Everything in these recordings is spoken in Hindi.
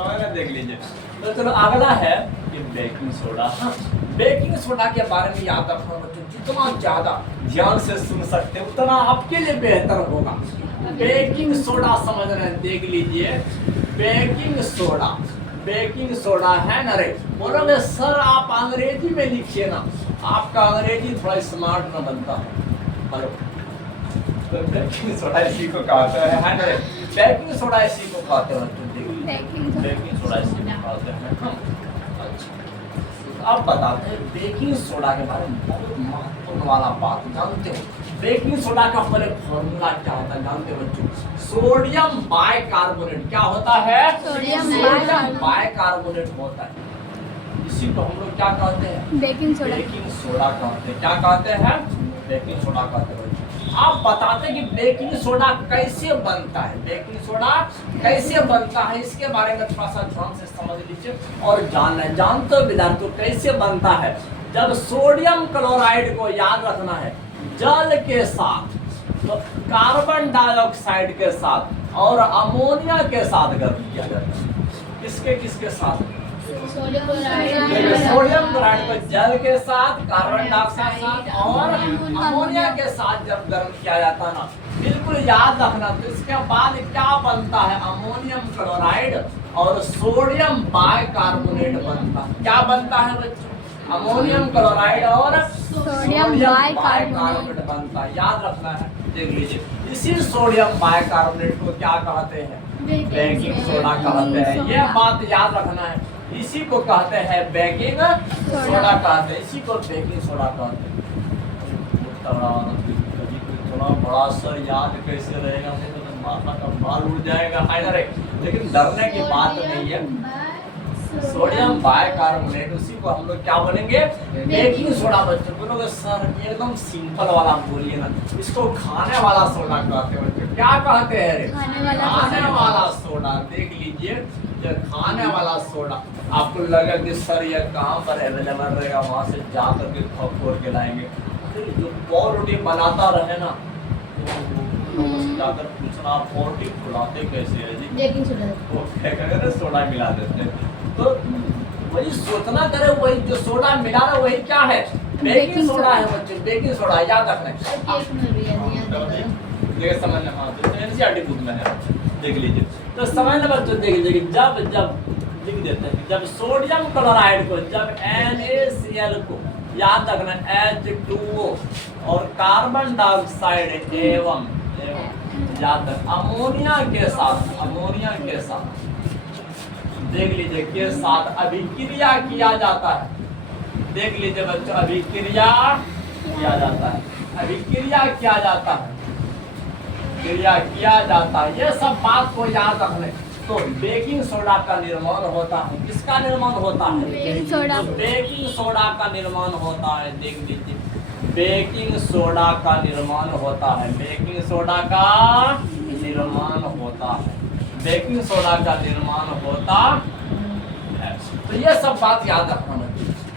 समझ में देख लीजिए। तो चलो अगला है ये बेकिंग सोडा। हाँ, बेकिंग सोडा के बारे में याद रखना बच्चों, जितना ज्यादा ध्यान से सुन सकते हैं उतना आपके लिए बेहतर होगा। बेकिंग सोडा समझ रहे हैं, देख लीजिए बेकिंग सोडा। बेकिंग सोडा है ना रे, बोलोगे सर आप अंग्रेजी में लिखिए ना, आपका अंग्रेजी थोड़ा स्मार्ट न बनता है। हेलो, तो बेकिंग सोडा इसी को कहते हैं ना रे, बेकिंग सोडा इसी को कहते हैं। बेकिंग सोडा इसी को कहते हैं। हाँ, अच्छा, अब बताते हैं बेकिंग सोडा के बारे में बहुत महत्वपूर्ण वाला बात जानते हो। बेकिंग सोडा का पहले फॉर्मूला क्या होता है जानते हो बच्चों? Sodium bicarbonate. क्या होता है? सोडियम बाइकार्बोनेट होता है। इसी को हम लोग क्या कहते हैं? Baking soda. बेकिंग सोडा कहते हैं। क्या कहते हैं? बेकिंग सोडा कहते हैं। आप बताते हैं कि बेकिंग सोडा कैसे बनता है, बेकिंग सोडा कैसे बनता है, इसके बारे में थोड़ा सा ध्यान से समझ लीजिए और जानते हो विद्यार्थियों कैसे बनता है। जब सोडियम क्लोराइड को याद रखना है जल के साथ, तो कार्बन डाइऑक्साइड के साथ और अमोनिया के साथ गर्म किया जाता है। किसके साथ? सोडियम क्लोराइड को जल के साथ, कार्बन डाइऑक्साइड के साथ और अमोनिया के साथ जब गर्म किया जाता है ना, बिल्कुल याद रखना। तो इसके बाद क्या बनता है? अमोनियम क्लोराइड और सोडियम बाइकार्बोनेट बनता है। क्या बनता है बच्चों? अमोनियम क्लोराइड और सोडियम बाइकार्बोनेट बनता है। याद रखना है, देख लीजिए। इसी सोडियम बाइकार्बोनेट को क्या कहते हैं? बेकिंग सोडा कहते हैं। ये बात याद रखना है। इसी को कहते हैं बेकिंग सोडा कहते हैं। इसी को बेकिंग सोडा कहते हैं। इतना बड़ा सर याद कैसे रहेगा, तो माथा का बाल उड़ जाएगा है ना रे। लेकिन डरने की बात नहीं है। सोडियम बाइकार्बोनेट, उसी को हम लोग क्या बोलेंगे? Baking soda. बच्चों बोलोगे सर एकदम सिंपल वाला बोलिए ना, इसको खाने वाला सोडा कहते हैं। बच्चों क्या कहते हैं? खाने वाला सोडा। देख लीजिए, ये खाने वाला सोडा। आपको लगा कि सर ये कहाँ पर अवेलेबल रहेगा, वहाँ से जा करके खोल के लाएंगे। जो पौ रोटी बनाता रहे ना, जाकर पूछना पौ रोटी फुलाते कैसे है जी? बेकिंग सोडा, सोडा मिला देते हैं। तो वही सोचना करे, वही जो सोडा मिला रहा वही क्या है? बेकिंग सोडा है बच्चों। बेकिंग सोडा याद रखना है। समझ लेना, एनसीईआरटी बुक में है, देख लीजिए। तो समझ लेना बच्चों, देख लीजिए। जब लिख देते हैं, जब सोडियम क्लोराइड को, जब NaCl को याद रखना H2O और कार्बन डाइऑक्साइड एवं याद रख अमोनिया के साथ देख लीजिए के साथ अभिक्रिया किया जाता है। देख लीजिए बच्चों, अभिक्रिया किया जाता है। क्रिया किया जाता है। ये सब बात को याद रखने। तो बेकिंग सोडा का निर्माण होता है। किसका निर्माण होता है? बेकिंग सोडा का निर्माण होता है। देख लीजिए, बेकिंग सोडा का निर्माण होता है। बेकिंग सोडा का निर्माण होता है। बेकिंग सोडा का निर्माण होता है। तो ये सब बात याद रखना है।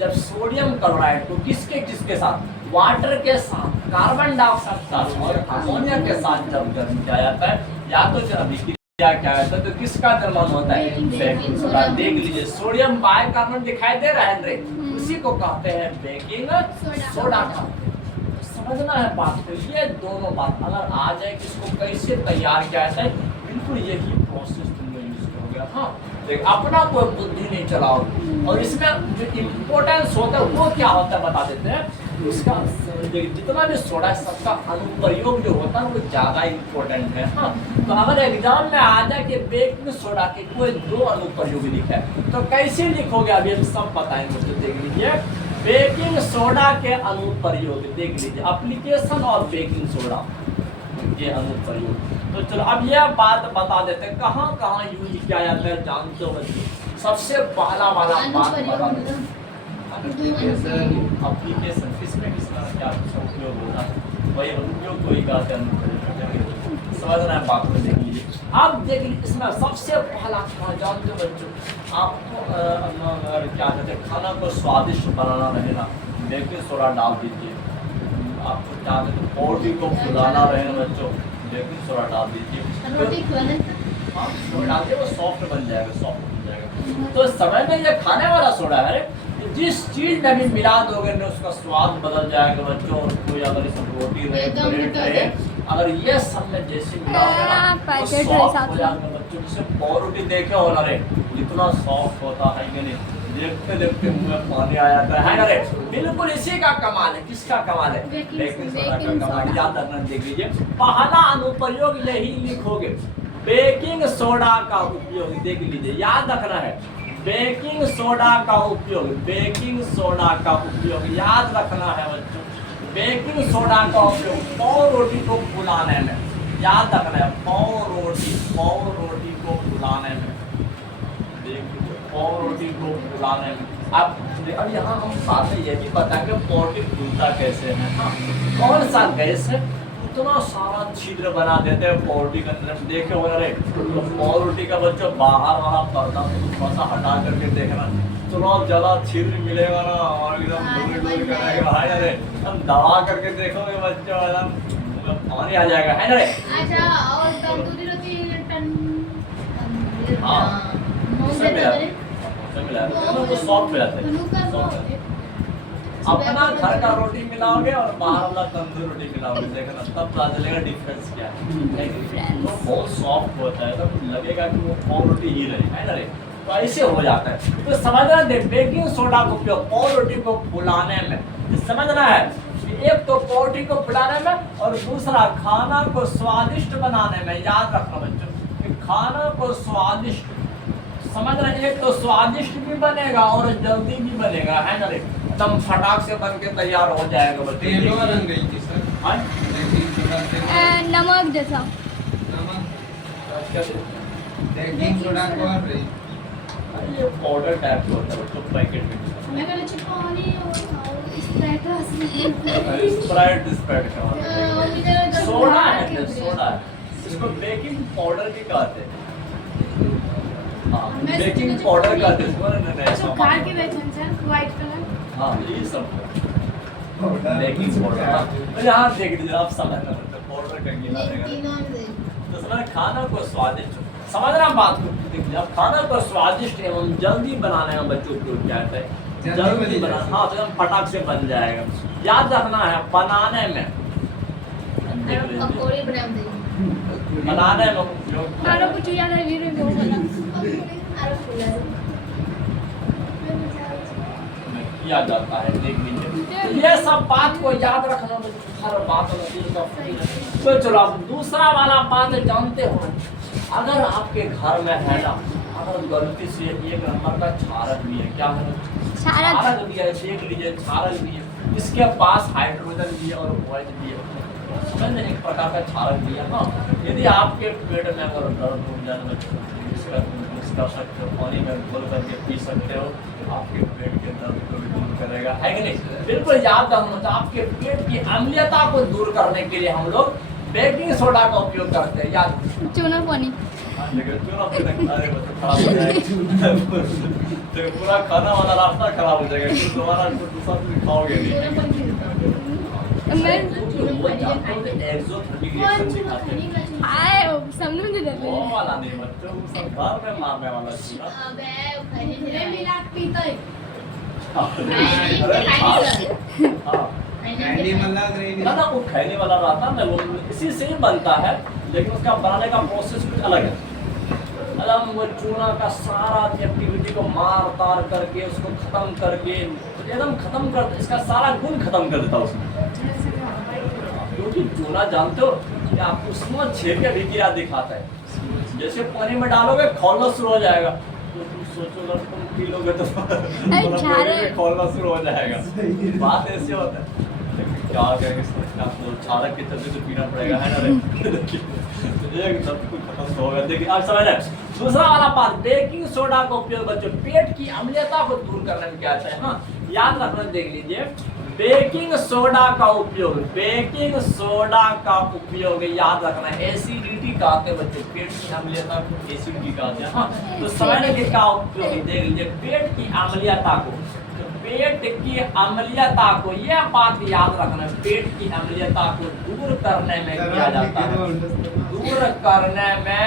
जब सोडियम क्लोराइड को किसके साथ? वाटर के साथ, कार्बन डाइऑक्साइड के साथ और अमोनिया के साथ जब गर्म किया जाता है, या तो अभिक्रिया क्या होता है, तो किसका निर्माण होता है? Baking soda. देख लीजिए, सोडियम बाइकार्बोनेट दिखाई दे रहा है रे, उसी को कहते हैं बेकिंग सोडा का। समझना है बात को। ये दोनों बात अगर आ जाए कि इसको कैसे तैयार किया जाता है, बिल्कुल यही प्रोसेस तुमने यूज करोगे। हाँ, देख अपना कोई बुद्धि नहीं चलाओ। और इसमें जो इम्पोर्टेंस होता है वो क्या होता है बता देते हैं। उसका जितना भी सोडा है सबका अनुप्रयोग जो होता है वो ज़्यादा इम्पोर्टेंट है। हाँ, तो अगर एग्जाम में आ जाए कि बेकिंग सोडा के कोई 2 अनुप्रयोग लिखा है तो कैसे लिखोगे, अभी हम सब बताएंगे। तो देख लीजिए, बेकिंग सोडा के अनुप्रयोग देख लीजिए, एप्लीकेशन और बेकिंग सोडा के अनुप्रयोग। तो चलो अब यह बात बता देते हैं कहाँ कहाँ यूज किया जाता है, जानते हो। सबसे पहला वाला बात बता देते हैं, एप्लीकेशन किसमें क्या उपयोग होता है, वही अनुप्रयोग को ही कहते हैं। समझना है बात को। देख लीजिए, अब देख लीजिए इसमें सबसे पहला जानते हो बच्चों, आपको क्या कहते हैं, खाना को स्वादिष्ट बनाना रहेगा, बेकिंग सोडा डाल दीजिए। आपको क्या कहते हैं, रोटी को फुलाना रहेगा बच्चों, बेकिंग सोडा डाल दीजिए। हाँ सोडा डाल के वो सॉफ्ट बन जाएगा, सॉफ्ट बन जाएगा। तो समझ में ये खाने वाला सोडा है, जिस चीज में भी मिला दोगे ना उसका स्वाद बदल जाएगा बच्चों। और कोई अगर इसमें रोटी रहे, ब्रेड रहे, अगर ये सब में जैसे मिलाओगे ना तो सॉफ्ट हो जाएगा बच्चों। जैसे पावरोटी देखे हो ना रे, इतना सॉफ्ट होता है कि नहीं, देखते देखते मुंह में पानी आ जाता है ना रे। बिल्कुल इसी का कमाल है। किसका कमाल है? बेकिंग सोडा का कमाल। याद रखना, देख लीजिए पहला अनुप्रयोग यही लिखोगे, बेकिंग सोडा का उपयोग। देख लीजिए, याद रखना है बेकिंग सोडा का उपयोग, बेकिंग सोडा का उपयोग याद रखना है बच्चों। बेकिंग सोडा का उपयोग पाव रोटी को फुलाने में, याद रखना है पाव रोटी को फुलाने में, पाव रोटी को फुलाने में। अब यहाँ हम साथ में ये भी बताएंगे पाव रोटी फूलता कैसे है। हाँ, कौन सा गैस है इतना सारा छिद्र बना देते हैं पाव रोटी के अंदर। देखे हो रे, तो पाव रोटी का बच्चों बाहर वाला पर्दा थोड़ा सा हटा करके देखना, तो जला छिद्र मिलेगा ना और एकदम डोल करेगा है रे। हम दबा करके देखोगे बच्चों एकदम पानी आ जाएगा है ना रे। अच्छा, और तंदूरी रोटी हाँ तो सॉफ्ट हो जाता है। अपना घर का रोटी मिलाओगे और बाहर वाला तंदूरी रोटी मिलाओगे, देखना तब पता चलेगा डिफरेंस क्या है। तो बहुत सॉफ्ट होता है, तो लगेगा कि वो पाव रोटी ही रही है ना रे। तो ऐसे हो जाता है। तो समझना दे बेकिंग सोडा का उपयोग पाव रोटी को फुलाने में। समझना है एक तो पाव रोटी को फुलाने में और दूसरा खाना को स्वादिष्ट बनाने में। याद रखना बच्चों कि खाना को स्वादिष्ट, समझ रहे, एक तो स्वादिष्ट भी बनेगा और जल्दी भी बनेगा है ना रे। एकदम फटाक से बन के तैयार हो जाएगा बच्चों। रंग गई थी सर, नमक जैसा, बेकिंग सोडा को ये पाउडर टाइप का होता है बच्चों, पैकेट में मैं कहना पानी और स्प्राइट स्प्राइट का सोडा है, सोडा है। इसको बेकिंग पाउडर भी कहते हैं। हाँ, बेकिंग पाउडर कहते हैं इसको ना। कार के बेचन सर व्हाइट कलर। हाँ ये सब बेकिंग पाउडर। यहाँ देख लीजिए आप, समझना पाउडर का गीला रहेगा तो समझ खाना को स्वादिष्ट, समझना बात को। देखिए अब खाना को स्वादिष्ट एवं जल्दी बनाने में बच्चों को क्या कहते हैं, जल्दी बना। हाँ तो एकदम फटाक से बन जाएगा। याद रखना है बनाने में, पकौड़े बना देंगे बनाने में उपयोग आरो कुछ याद है वीरे वो वाला आरो फूला किया जाता है। देख लीजिए ये सब बात को याद रखना, हर बात तो चलो आप दूसरा वाला बात जानते हो। अगर आपके घर में है ना, अगर गलती से एक नंबर का क्षारक भी है, क्या है क्षारक भी है, देख लीजिए क्षारक भी है, इसके पास हाइड्रोजन भी है और OH भी है, एक प्रकार का क्षारक भी है। हाँ, यदि आपके पेट में अगर दर्द हो जाए इसका सकते हो, पानी में घोल करके पी सकते हो, आपके पेट के दर्द को भी दूर करेगा है कि नहीं। बिल्कुल याद रखना, तो आपके पेट की अम्लता को दूर करने के लिए हम लोग बेकिंग सोडा का उपयोग करते हैं। याद चूना पानी, चूना पानी खराब हो जाएगा तो पूरा खाना वाला रास्ता खराब हो जाएगा, फिर दोबारा दूसरा कुछ खाओगे नहीं। समझ नहीं वो वाला नहीं बच्चों, सब घर में मारने वाला चूना। अबे मिला पीता है ना वो खैनी वाला रहता है, वो इसी से ही बनता है, लेकिन उसका बनाने का प्रोसेस कुछ अलग है। एकदम वो चूना का सारा एक्टिविटी को मार तार करके उसको खत्म करके एकदम खत्म कर, इसका सारा गुण खत्म कर देता उसमें। क्योंकि चूना जानते हो कि आपको उसमें छेके भी गिरा दिखाता है। जैसे पानी में डालोगे खोलना शुरू हो जाएगा, तो तुम सोचो अगर तुम पी लोगे तो खोलना शुरू हो जाएगा। बात ऐसे होता है, क्या करेंगे तो क्षारक के चलते तो पीना पड़ेगा है ना रे। एकदम कुछ खत्म हो गया। देखिए आप समझ रहे। दूसरा वाला बात, बेकिंग सोडा का उपयोग बच्चों पेट की अम्लता को दूर करने में किया जाता है। हाँ याद रखना, देख लीजिए बेकिंग सोडा का उपयोग, बेकिंग सोडा का उपयोग याद रखना, एसिडिटी कहते हैं बच्चों, पेट की अम्लता को एसिडिटी कहते हैं। हाँ तो समझने के क्या उपयोग, देख लीजिए पेट की अम्लता को, पेट की अम्लता को, यह बात याद रखना, पेट की अम्लता को दूर करने में किया जाता है, दूर करने में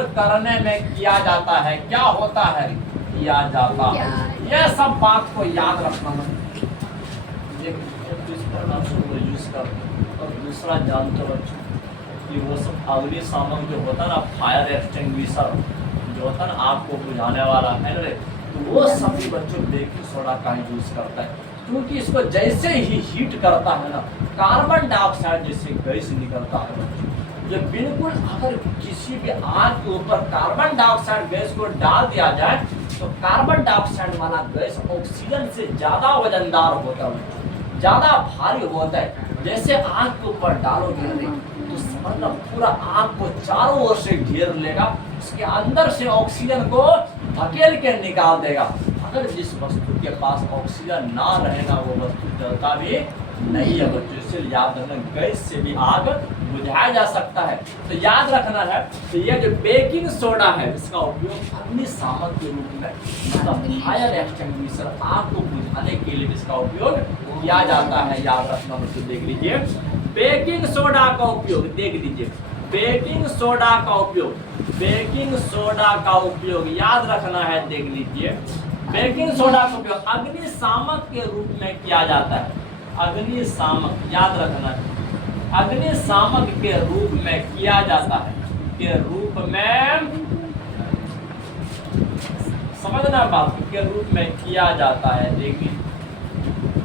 फिल्टर करने में किया जाता है, क्या होता है, किया जाता है। यह सब बात को याद रखना है। यूज करते और दूसरा जानते बच्चों कि वो सब अग्निशामक जो होता है ना, फायर एक्सटिंग्विशर जो होता है ना, आग को बुझाने वाला है ना, तो वो सभी बच्चों बेकिंग सोडा का यूज करता है, क्योंकि इसको जैसे ही हीट करता है ना, कार्बन डाइऑक्साइड जैसे गैस निकलता है बच्चों, जो बिल्कुल अगर किसी भी आग के ऊपर कार्बन डाइऑक्साइड गैस को डाल दिया जाए तो कार्बन डाइऑक्साइड वाला गैस ऑक्सीजन से ज्यादा वजनदार होता है, ज्यादा भारी होता है। जैसे आग के ऊपर डालोगे तो समझना पूरा आग को चारों ओर से घेर लेगा, उसके अंदर से ऑक्सीजन को धकेल के निकाल देगा। अगर जिस वस्तु के पास ऑक्सीजन ना रहेगा वो वस्तु जलता भी नहीं है बच्चों। इसलिए याद रखना, गैस से भी आग बुझाया जा सकता है। तो याद रखना है, तो ये जो बेकिंग सोडा है इसका उपयोग अग्निशामक के रूप में, मतलब फायर एक्सटिंग्विशर, आग को बुझाने के लिए इसका उपयोग किया जाता है। याद रखना बच्चों, देख लीजिए बेकिंग सोडा का उपयोग, देख लीजिए बेकिंग सोडा का उपयोग, बेकिंग सोडा का उपयोग याद रखना है। देख लीजिए बेकिंग सोडा का उपयोग अग्निशामक के रूप में किया जाता है। अग्निशामक याद रखना है, अग्निशामक के रूप में किया जाता है, के रूप में, समझना बात, के रूप में किया जाता है। देखिए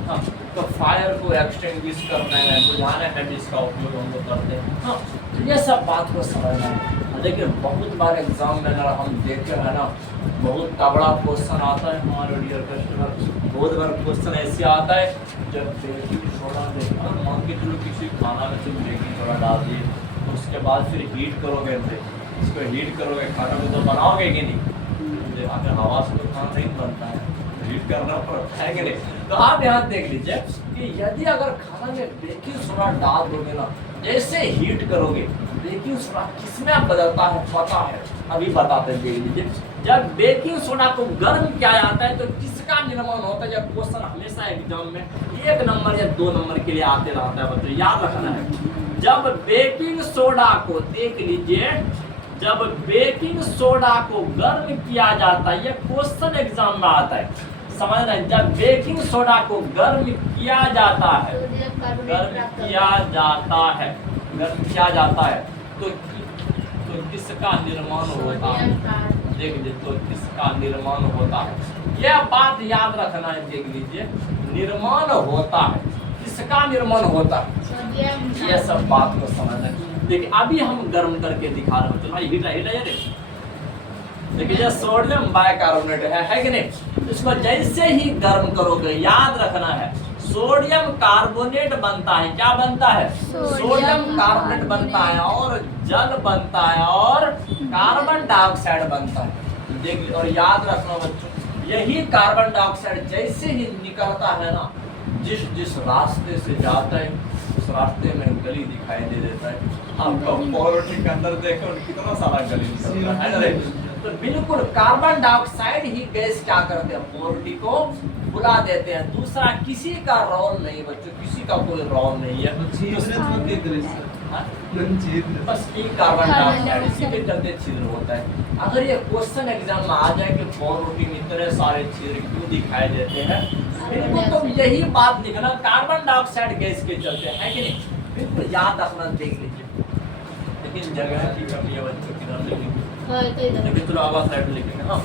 हाँ, तो फायर को एक्सटिंग्विश करने में, बुझाने में भी इसका उपयोग हम लोग करते हैं। हाँ, तो ये सब बात को समझना है। देखिए बहुत बार एग्जाम में अगर हम देखते हैं ना, बहुत तगड़ा क्वेश्चन आता है हमारे डियर कस्टमर, बहुत बार क्वेश्चन ऐसे आता है जब बेकिंग सोडा देखना, मान के चलो किसी खाना में तुम बेकिंग सोडा डाल दिए, तो उसके बाद फिर हीट करोगे, इसको हीट करोगे, खाना को तो बनाओगे कि नहीं, अगर हवा से तो खाना नहीं बनता है, हीट करना पड़ता है कि नहीं। तो आप यहाँ देख लीजिए कि यदि अगर खाना में बेकिंग सोडा डाल दोगे ना, जैसे हीट करोगे, बेकिंग सोडा किसमें बदलता है पता है, अभी बताते हैं। देख लीजिए जब बेकिंग सोडा को गर्म किया जाता है तो किसका निर्माण होता है। जब क्वेश्चन हमेशा एग्जाम में 1 नंबर या 2 नंबर के लिए आते रहता है बच्चों, याद रखना है। जब बेकिंग सोडा को, देख लीजिए जब बेकिंग सोडा को गर्म किया जाता है, ये क्वेश्चन एग्जाम में आता है, समझ रहे हैं। जब बेकिंग सोडा को गर्म किया जाता है, गर्म किया जाता है, गर्म किया जाता है तो किसका निर्माण होता है, देख लीजिए, तो किसका निर्माण होता है, यह बात याद रखना है। देख लीजिए निर्माण होता है, किसका निर्माण होता है, ये सब बात को समझना है। देखिए अभी हम गर्म करके दिखा रहे हैं, तो भाई हिट है, देखिए ये सोडियम बाइकार्बोनेट है कि नहीं। इसको जैसे ही गर्म करोगे, याद रखना है, सोडियम कार्बोनेट बनता है, क्या बनता है, सोडियम कार्बोनेट बनता है, और जल बनता है, और कार्बन डाइऑक्साइड बनता है। देख, और याद रखना बच्चों, यही कार्बन डाइऑक्साइड जैसे ही निकलता है ना, जिस रास्ते से जाता है उस रास्ते में गली दिखाई दे देता है। आपका पॉलिटी के अंदर देखो कितना सारा गली निकलता है ना, तो बिल्कुल कार्बन डाइऑक्साइड ही गैस क्या करते हैं, पॉलिटी को बुला देते हैं। दूसरा किसी का रोल नहीं बच्चों, किसी का कोई रोल नहीं है, बस एक कार्बन डाइऑक्साइड, इसी के चलते छिद्र होता है। अगर ये क्वेश्चन एग्जाम में आ जाए कि पॉलिटी में इतने सारे छिद्र क्यों दिखाई देते हैं, बिल्कुल तो यही बात लिखना, कार्बन डाइऑक्साइड गैस के चलते है कि नहीं, बिल्कुल याद रखना। देख लीजिए लेकिन जगह की कमी है बच्चों, किधर लिखेंगे, चलो आवाज साइड लिखेंगे। हाँ